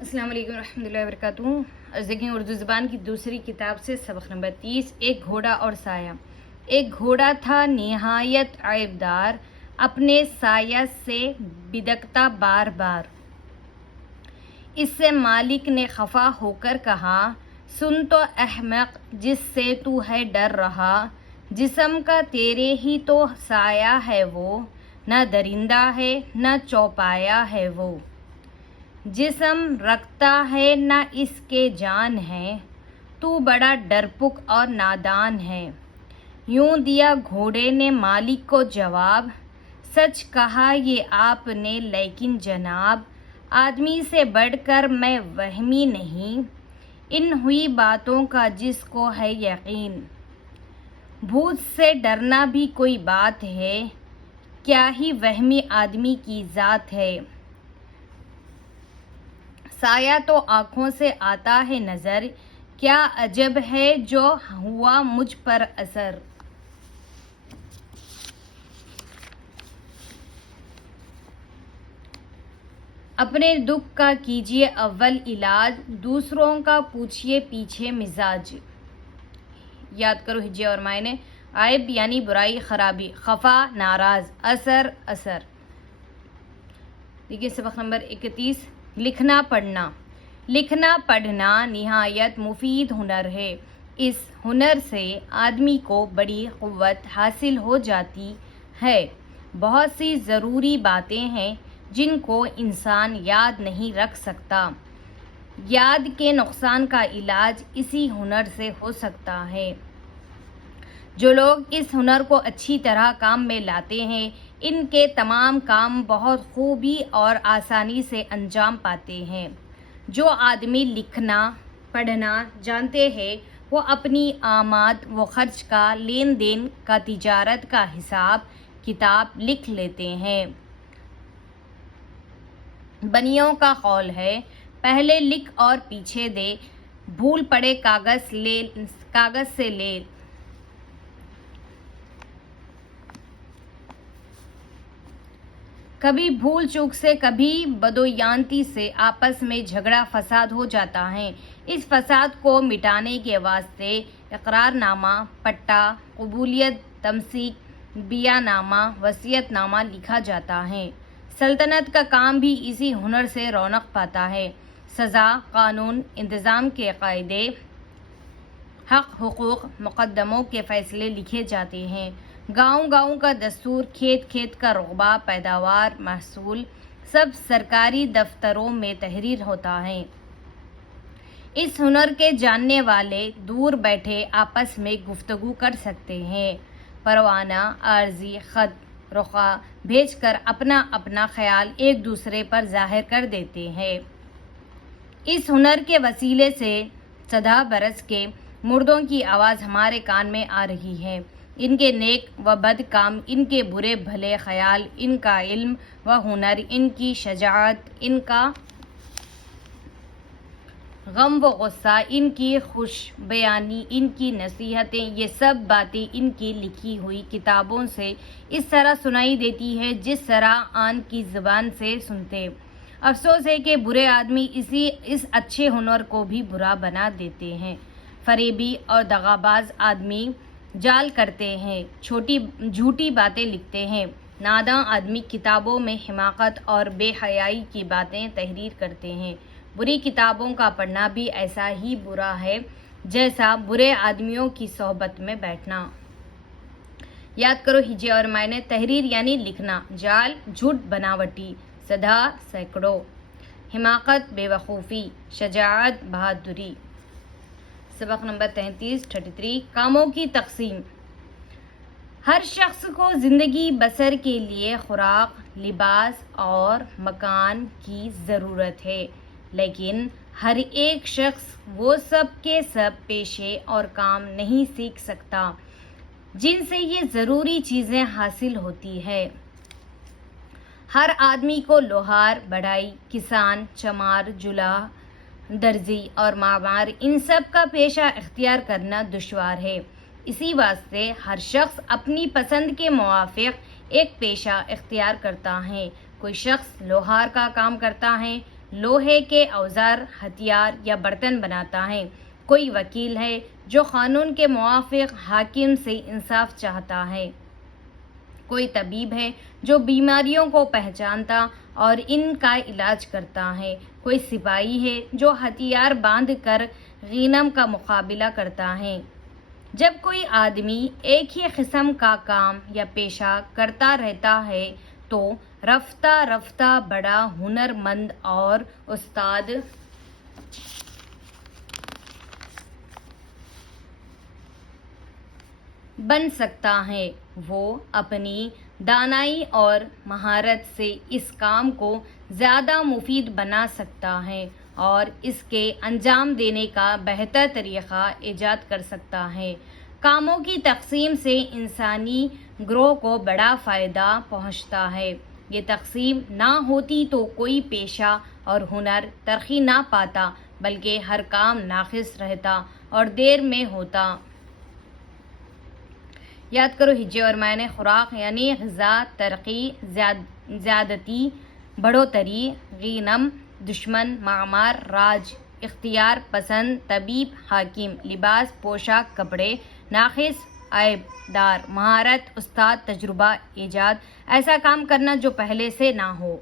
السلام علیکم ورحمۃ اللہ وبرکاتہ۔ آج دیکھیں اردو زبان کی دوسری کتاب سے سبق نمبر 30، ایک گھوڑا اور سایہ۔ ایک گھوڑا تھا نہایت عیبدار، اپنے سایہ سے بدکتا بار بار۔ اس سے مالک نے خفا ہو کر کہا، سن تو احمق، جس سے تو ہے ڈر رہا، جسم کا تیرے ہی تو سایہ ہے وہ، نہ درندہ ہے نہ چوپایا ہے وہ۔ جسم رکھتا ہے نہ اس کے جان ہے، تو بڑا ڈرپک اور نادان ہے۔ یوں دیا گھوڑے نے مالک کو جواب، سچ کہا یہ آپ نے لیکن جناب، آدمی سے بڑھ کر میں وہمی نہیں، ان ہوئی باتوں کا جس کو ہے یقین۔ بھوت سے ڈرنا بھی کوئی بات ہے، کیا ہی وہمی آدمی کی ذات ہے۔ سایہ تو آنکھوں سے آتا ہے نظر، کیا عجب ہے جو ہوا مجھ پر اثر۔ اپنے دکھ کا کیجیے اول علاج، دوسروں کا پوچھیے پیچھے مزاج۔ یاد کرو ہجے اور معنی۔ عیب یعنی برائی، خرابی، خفا ناراض، اثر۔ دیکھیے سبق نمبر 31، لکھنا پڑھنا۔ لکھنا پڑھنا نہایت مفید ہنر ہے، اس ہنر سے آدمی کو بڑی قوت حاصل ہو جاتی ہے۔ بہت سی ضروری باتیں ہیں جن کو انسان یاد نہیں رکھ سکتا، یاد کے نقصان کا علاج اسی ہنر سے ہو سکتا ہے۔ جو لوگ اس ہنر کو اچھی طرح کام میں لاتے ہیں، ان کے تمام کام بہت خوبی اور آسانی سے انجام پاتے ہیں۔ جو آدمی لکھنا پڑھنا جانتے ہیں، وہ اپنی آمد و خرچ کا، لین دین کا، تجارت کا حساب کتاب لکھ لیتے ہیں۔ بنیوں کا قول ہے، پہلے لکھ اور پیچھے دے، بھول پڑے کاغذ سے لے۔ کبھی بھول چوک سے، کبھی بدویانتی سے آپس میں جھگڑا فساد ہو جاتا ہے۔ اس فساد کو مٹانے کے واسطے اقرار نامہ، پٹا، قبولیت، تمسیک، بیعہ نامہ، وصیت نامہ لکھا جاتا ہے۔ سلطنت کا کام بھی اسی ہنر سے رونق پاتا ہے۔ سزا، قانون، انتظام کے قاعدے، حق حقوق، مقدموں کے فیصلے لکھے جاتے ہیں۔ گاؤں گاؤں کا دستور، کھیت کھیت کا رقبہ، پیداوار، محصول، سب سرکاری دفتروں میں تحریر ہوتا ہے۔ اس ہنر کے جاننے والے دور بیٹھے آپس میں گفتگو کر سکتے ہیں، پروانہ، عارضی، خط، رقعہ بھیج کر اپنا اپنا خیال ایک دوسرے پر ظاہر کر دیتے ہیں۔ اس ہنر کے وسیلے سے صدہ برس کے مردوں کی آواز ہمارے کان میں آ رہی ہے۔ ان کے نیک و بد کام، ان کے برے بھلے خیال، ان کا علم و ہنر، ان کی شجاعت، ان کا غم و غصہ، ان کی خوش بیانی، ان کی نصیحتیں، یہ سب باتیں ان کی لکھی ہوئی کتابوں سے اس طرح سنائی دیتی ہے جس طرح آن کی زبان سے سنتے۔ افسوس ہے کہ برے آدمی اس اچھے ہنر کو بھی برا بنا دیتے ہیں۔ فریبی اور دغاباز آدمی جال کرتے ہیں، جھوٹی باتیں لکھتے ہیں۔ ناداں آدمی کتابوں میں حماقت اور بے حیائی کی باتیں تحریر کرتے ہیں۔ بری کتابوں کا پڑھنا بھی ایسا ہی برا ہے جیسا برے آدمیوں کی صحبت میں بیٹھنا۔ یاد کرو ہجے اور معنی۔ تحریر یعنی لکھنا، جال جھوٹ بناوٹی، صدہ سینکڑوں، حماقت بے وقوفی، شجاعت بہادری۔ سبق نمبر 33، کاموں کی تقسیم۔ ہر شخص کو زندگی بسر کے لیے خوراک، لباس اور مکان کی ضرورت ہے، لیکن ہر ایک شخص وہ سب کے سب پیشے اور کام نہیں سیکھ سکتا جن سے یہ ضروری چیزیں حاصل ہوتی ہے۔ ہر آدمی کو لوہار، بڑھئی، کسان، چمار، جولاہ، درزی اور معمار، ان سب کا پیشہ اختیار کرنا دشوار ہے۔ اسی واسطے ہر شخص اپنی پسند کے موافق ایک پیشہ اختیار کرتا ہے۔ کوئی شخص لوہار کا کام کرتا ہے، لوہے کے اوزار، ہتھیار یا برتن بناتا ہے۔ کوئی وکیل ہے جو قانون کے موافق حاکم سے انصاف چاہتا ہے۔ کوئی طبیب ہے جو بیماریوں کو پہچانتا اور ان کا علاج کرتا ہے۔ کوئی سپاہی ہے جو ہتھیار باندھ کر غنیم کا مقابلہ کرتا ہے۔ جب کوئی آدمی ایک ہی قسم کا کام یا پیشہ کرتا رہتا ہے تو رفتہ رفتہ بڑا ہنرمند اور استاد بن سکتا ہے۔ وہ اپنی دانائی اور مہارت سے اس کام کو زیادہ مفید بنا سکتا ہے اور اس کے انجام دینے کا بہتر طریقہ ایجاد کر سکتا ہے۔ کاموں کی تقسیم سے انسانی گروہ کو بڑا فائدہ پہنچتا ہے۔ یہ تقسیم نہ ہوتی تو کوئی پیشہ اور ہنر ترقی نہ پاتا بلکہ ہر کام ناقص رہتا اور دیر میں ہوتا۔ یاد کرو، ہجے اور معنی: خوراک یعنی غذا، ترقی، زیادتی، بڑھوتری، غنیم، دشمن، معمار، راج، اختیار پسند، طبیب، حاکم، لباس، پوشاک، کپڑے، ناقص، عیب دار، مہارت، استاد، تجربہ، ایجاد، ایسا کام کرنا جو پہلے سے نہ ہو۔